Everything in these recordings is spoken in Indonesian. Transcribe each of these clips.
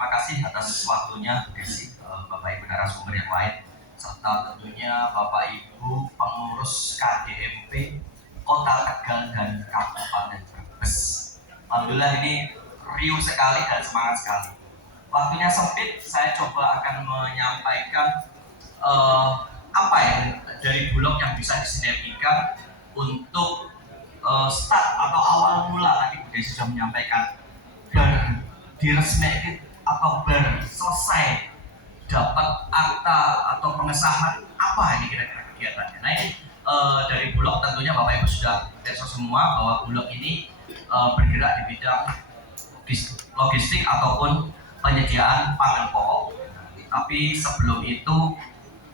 terima kasih atas waktunya Bapak Ibu narasumber yang lain, serta tentunya Bapak Ibu pengurus KDMP Kota Tegal dan Kabupaten Brebes. Alhamdulillah ini riuh sekali dan semangat sekali. Waktunya sempit, saya coba akan menyampaikan apa yang dari Bulog yang bisa disinergikan untuk start atau awal mula. Tadi Bu Desi sudah menyampaikan diresmikan atau selesai dapat akta atau pengesahan apa ini kira-kira kegiatannya. Nah ini dari Bulog tentunya Bapak Ibu sudah tahu semua bahwa Bulog ini bergerak di bidang logistik ataupun penyediaan pangan pokok. Tapi sebelum itu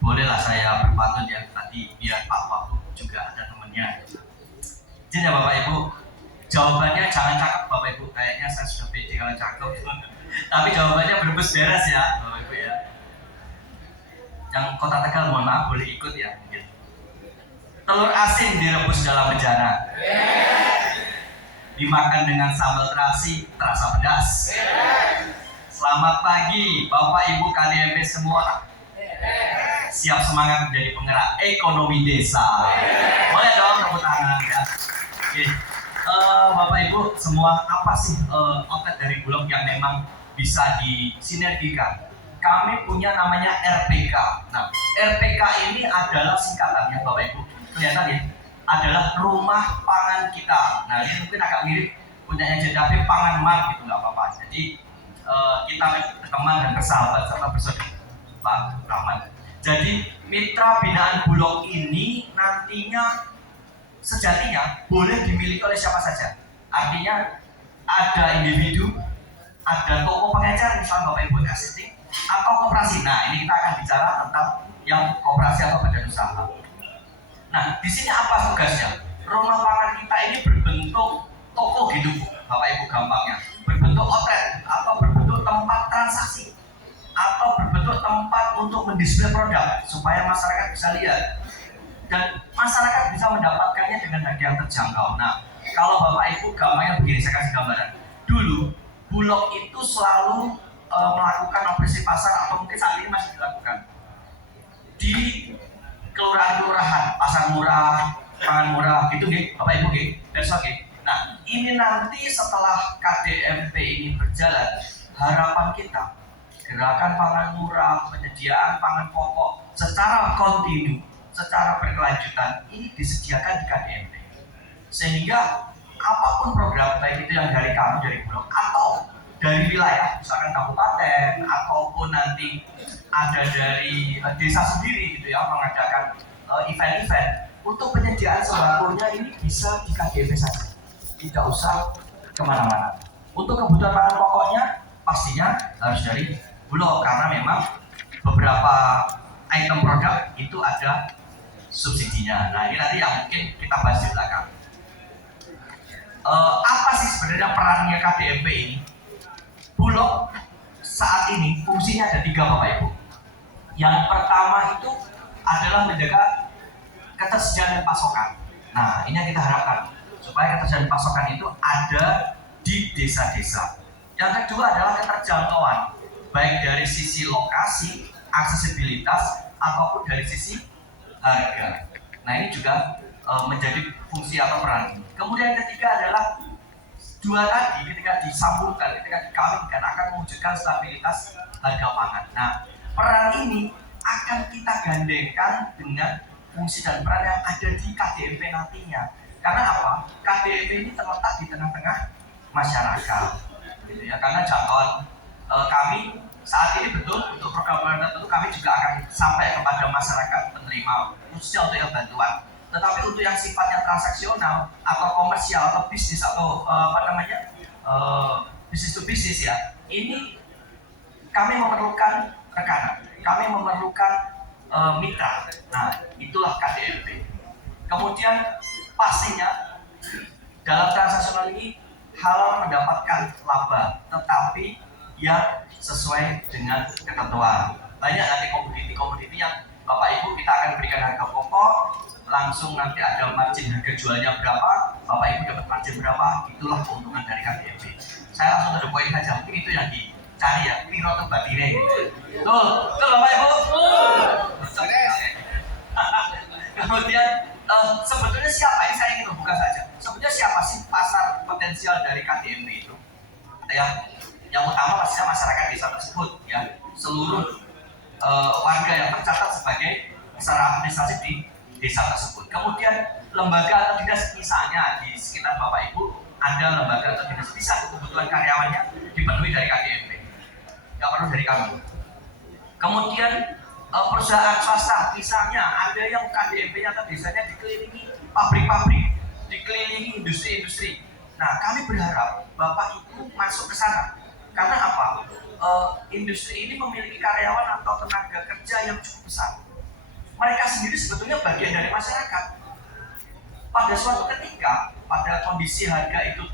bolehlah saya berpantun ya, tadi biar Pak Wagub juga ada temannya. Jadi ya Bapak Ibu, jawabannya jangan cakep Bapak Ibu, kayaknya saya sudah pede kalau cakep. Tapi jawabannya berbes beres ya Bapak Ibu ya. Yang Kota Tegal mohon maaf boleh ikut ya mungkin. Telur asin direbus dalam bejana, dimakan dengan sambal terasi terasa pedas. Selamat pagi Bapak Ibu KDMP semua. Siap semangat menjadi penggerak ekonomi desa. Boleh dong tepuk tangan ya. Oke. Bapak Ibu semua, apa sih outlet dari Bulog yang memang bisa disinergikan? Kami punya namanya RPK. Nah, RPK ini adalah singkatannya Bapak Ibu. Kelihatan ya? Adalah rumah pangan kita. Nah, ini mungkin agak mirip punyanya JDP Pangan Mart gitu, nggak apa-apa. Jadi kita teman dan bersahabat serta bersaudara Pak Rahman. Jadi mitra binaan Bulog ini nantinya sejatinya boleh dimiliki oleh siapa saja. Artinya ada individu, ada toko pengecer misalnya Bapak Ibu assisting, atau koperasi. Nah ini kita akan bicara tentang yang koperasi atau badan usaha. Nah di sini apa tugasnya? Rumah pangan kita ini berbentuk toko gitu Bapak Ibu gampangnya, berbentuk outlet atau berbentuk tempat transaksi atau berbentuk tempat untuk mendisplay produk supaya masyarakat bisa lihat dan masyarakat bisa mendapatkannya dengan harga yang terjangkau. Nah, kalau Bapak Ibu gampangnya begini, saya kasih gambaran. Dulu Bulog itu selalu melakukan operasi pasar atau mungkin saat ini masih dilakukan di kelurahan-kelurahan, pasar murah, pangan murah, gitu nih, Bapak Ibu nih, that's okay. Nah, ini nanti setelah KDMP ini berjalan, harapan kita gerakan pangan murah, penyediaan pangan pokok secara kontinu, secara berkelanjutan ini disediakan di KDMP. Sehingga apapun program baik itu yang dari kami, dari Bulog atau dari wilayah, misalkan kabupaten ataupun nanti ada dari desa sendiri gitu ya mengadakan event-event untuk penyediaan sembakonya ini bisa di KDMP saja, tidak usah kemana-mana. Untuk kebutuhan pangan pokoknya pastinya harus dari Bulog karena memang beberapa item produk itu ada subsidinya. Nah ini nanti yang mungkin kita bahas di belakang. Apa sih sebenarnya perannya KDMP ini? Bulog saat ini fungsinya ada 3 Bapak Ibu. Yang pertama itu adalah menjaga ketersediaan dan pasokan. Nah ini yang kita harapkan supaya ketersediaan pasokan itu ada di desa-desa. Yang kedua adalah keterjangkauan, baik dari sisi lokasi, aksesibilitas, ataupun dari sisi harga. Nah ini juga menjadi fungsi atau peran. Kemudian yang ketiga adalah 2 tadi ketika disambungkan, ketika dikawinkan akan mewujudkan stabilitas harga pangan. Nah peran ini akan kita gandengkan dengan fungsi dan peran yang ada di KDMP nantinya. Karena apa? KDMP ini terletak di tengah-tengah masyarakat, gitu ya. Karena jangkauan kami saat ini betul untuk program tertentu kami juga akan sampai kepada masyarakat penerima khususnya untuk yang bantuan. Tetapi untuk yang sifatnya transaksional atau komersial atau bisnis atau bisnis to bisnis ya, ini kami memerlukan rekanan, kami memerlukan mitra. Nah itulah KDMP. Kemudian pastinya dalam transaksional ini halal mendapatkan laba, tetapi yang sesuai dengan ketentuan. Banyak nanti komoditi yang Bapak Ibu kita akan berikan harga pokok, langsung nanti ada margin harga jualnya berapa, Bapak Ibu dapat margin berapa, itulah keuntungan dari KDMP. Saya langsung to the point saja, mungkin itu yang cari ya, piro tuh batire gitu. Tuh Bapak Ibu. Kemudian sebetulnya siapa ini saya ingin membuka saja. Sebetulnya siapa sih pasar potensial dari KDMP itu? Yang utama pastinya masyarakat desa tersebut ya, seluruh warga yang tercatat sebagai secara administratif di desa tersebut. Kemudian lembaga atau dinas, misalnya di sekitar Bapak Ibu ada lembaga atau dinas, bisa kebutuhan karyawannya dipenuhi dari KDMP, nggak perlu dari kami. Kemudian perusahaan swasta, misalnya ada yang KDMP-nya atau desanya dikelilingi pabrik-pabrik, dikelilingi industri-industri. Nah, kami berharap Bapak Ibu masuk ke sana. Karena apa? Industri ini memiliki karyawan atau tenaga kerja yang cukup besar. Mereka sendiri sebetulnya bagian dari masyarakat. Pada suatu ketika, pada kondisi harga itu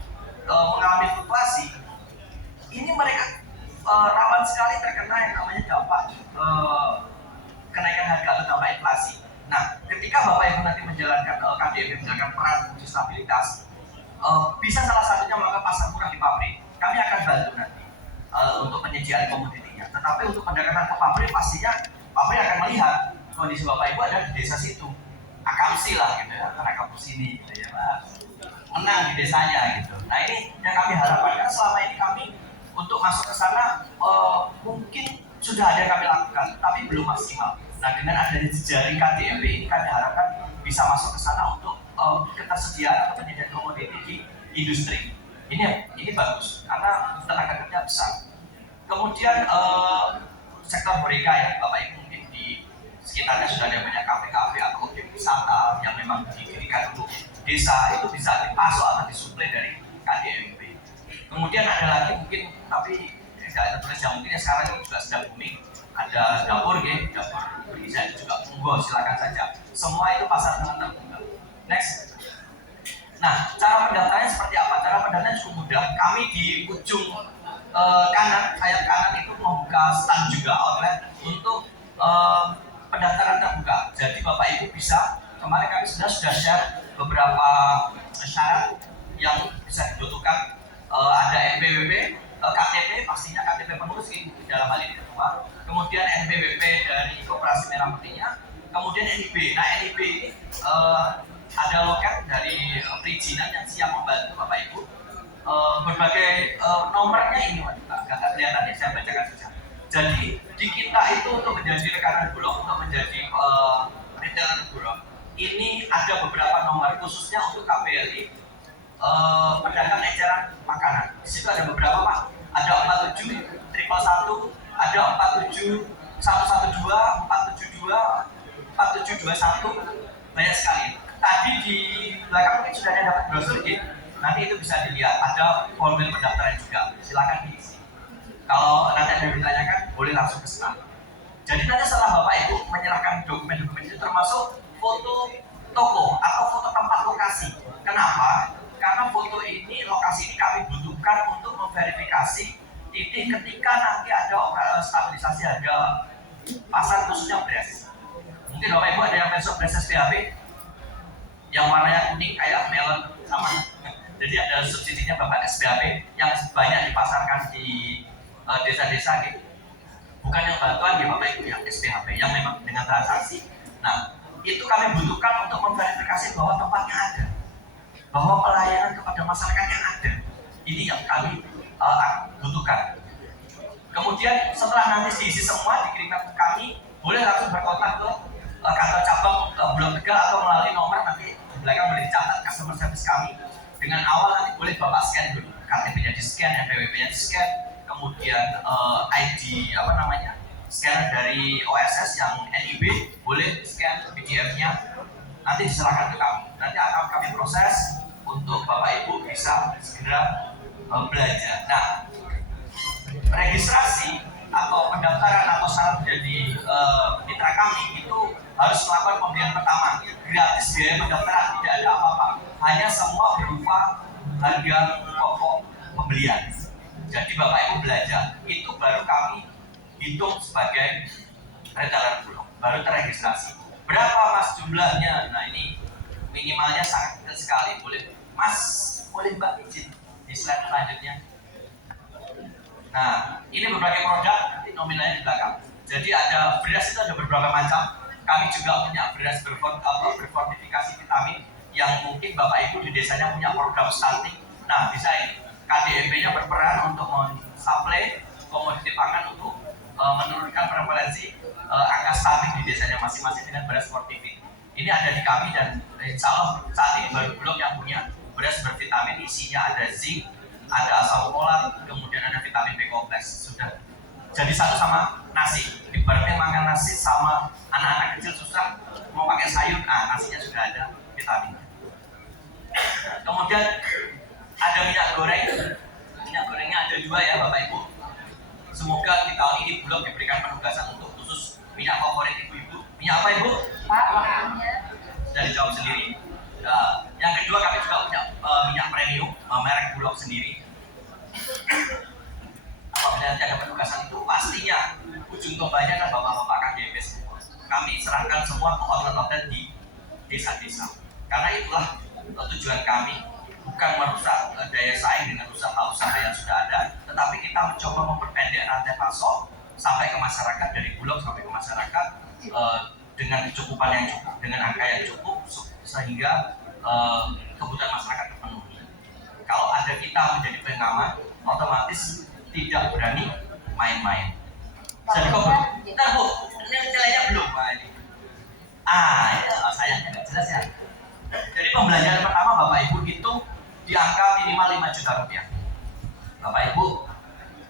mengalami fluktuasi, ini mereka rawan sekali terkena yang namanya dampak kenaikan harga atau dampak inflasi. Nah, ketika Bapak Ibu nanti menjalankan KDMP, menjalankan peran fungsi stabilitas, bisa salah satunya melakukan pasar murah di pabrik. Kami akan bantu nanti untuk penyediaan komoditinya. Tetapi untuk pendekatan ke pabrik, pastinya pabrik akan melihat kondisi Bapak Ibu ada di desa situ. Akamsi lah gitu ya, karena kampus ini gitu ya, menang di desanya gitu. Nah, ini yang kami harapkan, karena selama ini kami untuk masuk ke sana mungkin sudah ada yang kami lakukan, tapi belum maksimal. Nah, dengan adanya jejaring KDMP ini kami harapkan bisa masuk ke sana untuk ketersediaan atau penyediaan komoditi di industri. Ini bagus karena tenaga kerja besar. Kemudian sektor horeca ya, Bapak Ibu mungkin di sekitarnya sudah ada banyak kafe-kafe atau objek wisata yang memang didirikan untuk desa, itu bisa dipasok atau disuplai dari KDMP. Kemudian ada lagi mungkin, tapi tidak ada tulis yang mungkin sekarang itu juga sedang booming, ada dapur ya, dapur bisa juga monggo silakan saja. Semua itu pasar dengan terbuka. Next. Nah, cara pendaftarannya seperti apa? Cara pendaftarannya cukup mudah. Kami di ujung kanan, sayap kanan itu membuka stand juga outlet untuk pendaftaran terbuka. Jadi Bapak Ibu bisa, kemarin kami sudah share beberapa syarat yang bisa dibutuhkan. Ada NPWP, KTP, pastinya KTP pengurus ini dalam hal ini ketua. Kemudian NPWP dari Koperasi Merah Putihnya. Kemudian NIB. Nah, NIB ini ada loket dari perizinan yang siap membantu Bapak Ibu. Berbagai nomornya ini agak kelihatan ya, saya bacakan saja. Jadi di kita itu untuk menjadi rekanan Bulog, untuk menjadi retailer Bulog, ini ada beberapa nomor khususnya untuk KPLI, pedagang eceran makanan. Di situ ada beberapa Pak. Ada 47, 111, ada 47, 112, 472, 4721, banyak sekali. Tadi di belakang mungkin sudah ada dapat brosur ya. Nanti itu bisa dilihat. Ada formulir pendaftaran juga. Silakan diisi. Kalau nanti ada yang ditanyakan, boleh langsung ke sana. Jadi nanti setelah Bapak Ibu menyerahkan dokumen-dokumen itu, termasuk foto toko atau foto tempat lokasi. Kenapa? Karena foto ini, lokasi ini kami butuhkan untuk memverifikasi titik ketika nanti ada stabilisasi harga pasar khususnya beras. Mungkin Bapak Ibu ada yang besok beras SPHB yang warnanya kuning kayak melon sama. Jadi ada subsidinya Bapak SPHB yang banyak dipasarkan di desa-desa gitu. Bukan yang bantuan ya Bapak Ibu, yang SPHB yang memang dengan transaksi. Nah, itu kami butuhkan untuk memverifikasi bahwa tempatnya ada, bahwa pelayanan kepada masyarakat yang ada. Ini yang kami butuhkan. Kemudian setelah nanti diisi semua, dikirimkan ke kami, boleh langsung berkontak ke kantor cabang Blok Tegal atau melalui nomor nanti di belakang boleh dicatat customer service kami. Dengan awal nanti boleh Bapak scan dulu, KTP-nya di scan, NPWP-nya di scan, kemudian ID scanner dari OSS yang NIB boleh scan PDF-nya, nanti diserahkan ke kami. Nanti akan kami proses untuk Bapak Ibu bisa segera belajar. Nah, registrasi atau pendaftaran atau syarat menjadi mitra kami itu harus melakukan pembelian pertama, gratis biaya pendaftaran, tidak ada apa-apa, hanya semua berupa harga pokok pembelian. Jadi Bapak Ibu belajar, itu baru kami hitung sebagai retailer Bulog, baru terregistrasi. Berapa Mas jumlahnya? Nah, ini minimalnya sangat kecil sekali. Boleh Mas, boleh Mbak izin di slide selanjutnya. Nah, ini berbagai produk, nanti nominalnya di belakang. Jadi ada beras itu ada beberapa macam. Kami juga punya beras berfortifikasi vitamin yang mungkin Bapak Ibu di desanya punya program stunting. Nah, bisa ini. KDMP-nya berperan untuk mensuplai komoditi pangan untuk menurunkan prevalensi angka stunting di desanya masing-masing dengan beras fortifi. Ini ada di kami dan insya Allah saat ini baru Bulog yang punya beras bervitamin, isinya ada zinc, ada asam folat, kemudian ada vitamin B kompleks. Sudah jadi satu sama nasi. Ibaratnya makan nasi sama anak-anak kecil susah mau pakai sayur, nah nasinya sudah ada vitamin. Kemudian ada minyak goreng. Minyak gorengnya ada 2 ya Bapak Ibu. Semoga di tahun ini Bulog diberikan penugasan untuk khusus minyak favorit ibu-ibu. Minyak apa Ibu? Pak, Sudah dijawab sendiri. Yang kedua kami juga punya minyak premium merek Bulog sendiri. Apabila nanti ada penugasan itu pastinya ujung tombaknya kan bapak-bapak KDMP semua. Kami serahkan semua ke outlet-outlet di desa-desa. Karena itulah tujuan kami, bukan merusak daya saing dengan usaha-usaha yang sudah ada, tetapi kita mencoba memperpendek rantai pasok sampai ke masyarakat, dari Bulog sampai ke masyarakat dengan kecukupan yang cukup, dengan angka yang cukup, sehingga kebutuhan masyarakat terpenuhi. Kalau ada kita menjadi pengamat, otomatis tidak berani main-main. Jadi kok bentar Bu, ini nilainya belum Pak ini. Ya, sayangnya nggak jelas ya. Jadi pembelanjaan pertama Bapak Ibu itu di angka minimal 5 juta rupiah. Bapak Ibu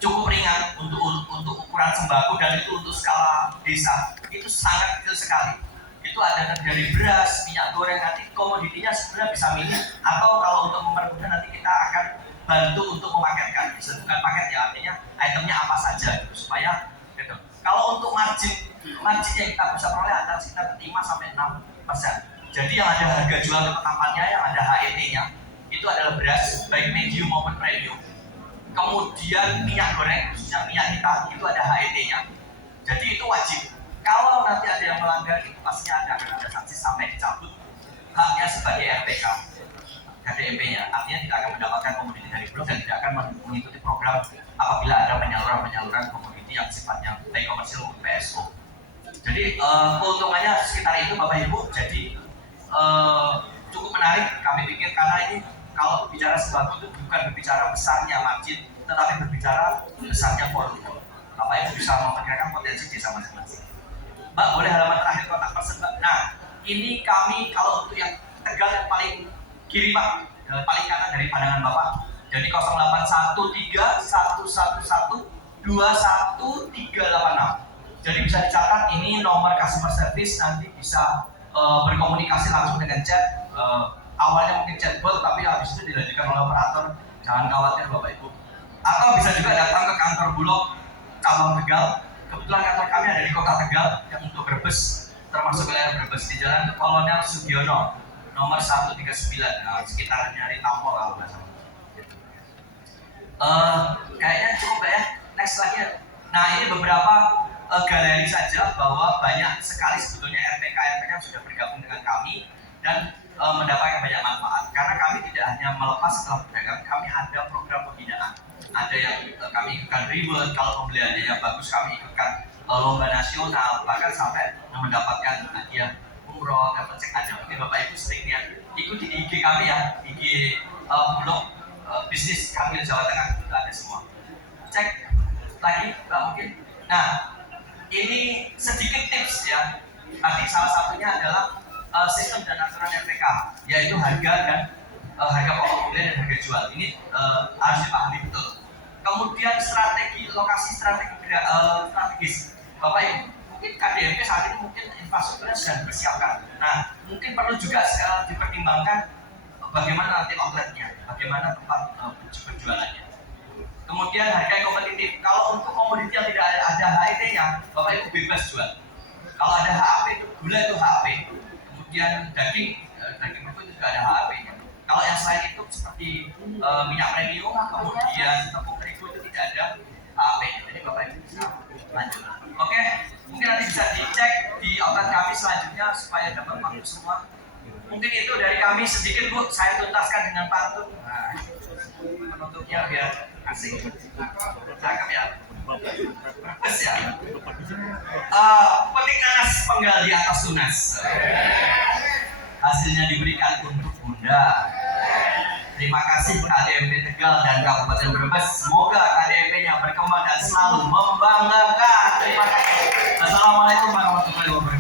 cukup ringan untuk ukuran sembako, dan itu untuk skala desa itu sangat kecil sekali. Itu ada dari beras, minyak goreng, nanti komoditinya sebenarnya bisa milih, atau kalau untuk mempermudah nanti kita akan bantu untuk memaketkan. Bukan paket ya, artinya itemnya apa saja gitu, supaya gitu. Kalau untuk margin yang kita bisa peroleh antara sekitar 5 sampai 6%. Jadi yang ada harga jual ketetapannya, yang ada HET-nya itu adalah beras baik medium maupun premium. Kemudian minyak goreng, khususnya minyak kita, itu ada HET-nya. Jadi itu wajib. Kalau nanti ada yang melanggar, itu pastinya akan ada sanksi sampai dicabut haknya sebagai RPK KDMP-nya. Artinya tidak akan mendapatkan komoditi dari Bulog dan tidak akan mengikuti program apabila ada penyaluran komoditi yang sifatnya baik komersil maupun PSO. Jadi keuntungannya sekitar itu Bapak Ibu. Jadi cukup menarik kami pikir, karena ini kalau bicara sembako itu bukan berbicara besarnya margin, tetapi berbicara besarnya volume. Bapak Ibu bisa memperkirakan potensi desa masing-masing. Mbak, boleh halaman terakhir kontak person Mbak. Nah, ini kami kalau untuk yang Tegal yang paling kiri Pak, paling kanan dari pandangan Bapak. Jadi 081311121386. Jadi bisa dicatat, ini nomor customer service, nanti bisa berkomunikasi langsung dengan chat. Awalnya mungkin chatbot, tapi habis itu dilanjutkan oleh operator. Jangan khawatir Bapak Ibu. Atau bisa juga datang ke kantor Bulog cabang Tegal. Kebetulan kantor kami ada di Kota Tegal, yang untuk Brebes, termasuk wilayah Brebes, di Jalan Kolonel Sugiono nomor 139, sekitar nyari Tampol kalau nggak salah. Kayaknya cukup ya. Next lagi ya. Nah, ini beberapa galeri saja bahwa banyak sekali sebetulnya RPK yang sudah bergabung dengan kami dan mendapatkan banyak manfaat. Karena kami tidak hanya melepas setelah berdagang, kami ada program pembinaan. Ada yang kami ikutkan reward, kalau pembeliannya bagus kami ikutkan lomba nasional, bahkan sampai mendapatkan hadiah umroh, dapat cek ada. Mungkin Bapak Ibu sering lihat, ikuti di IG kami ya, IG Bulog bisnis kami di Jawa Tengah, itu ada semua. Cek lagi Mbak mungkin. Nah, ini sedikit tips ya. Tadi salah satunya adalah sistem dan aturan RPK, yaitu harga dan harga pokok pembelian dan harga jual. Ini harus dipahami betul. Kemudian strategi lokasi strategis. Bapak Ibu, mungkin KDMP saat ini mungkin infrastrukturnya sudah dipersiapkan. Nah, mungkin perlu juga dipertimbangkan bagaimana nanti outletnya, bagaimana tempat penjualannya. Kemudian harga yang kompetitif. Kalau untuk komoditi yang tidak ada HET-nya, Bapak Ibu bebas jual. Kalau ada HAP itu gula itu HAP. Kemudian daging beku itu juga ada HAP-nya. Kalau yang selain itu seperti minyak premium, kemudian tepung terigu itu tidak ada HAP-nya. Jadi Bapak Ibu bisa lanjut. Oke, mungkin nanti bisa dicek di outlet kami selanjutnya supaya dapat waktu semua. Mungkin itu dari kami sedikit Bu, saya tuntaskan dengan pantun. Nah, penutupnya biar Asik. Cakep ya. Bagus ya. Petik nanas penggal di atas tunas. Hasilnya diberikan untuk Bunda. Terima kasih KDMP Tegal dan Kabupaten Brebes. Semoga KDMP-nya berkembang dan selalu membanggakan. Terima kasih. Assalamualaikum warahmatullahi wabarakatuh.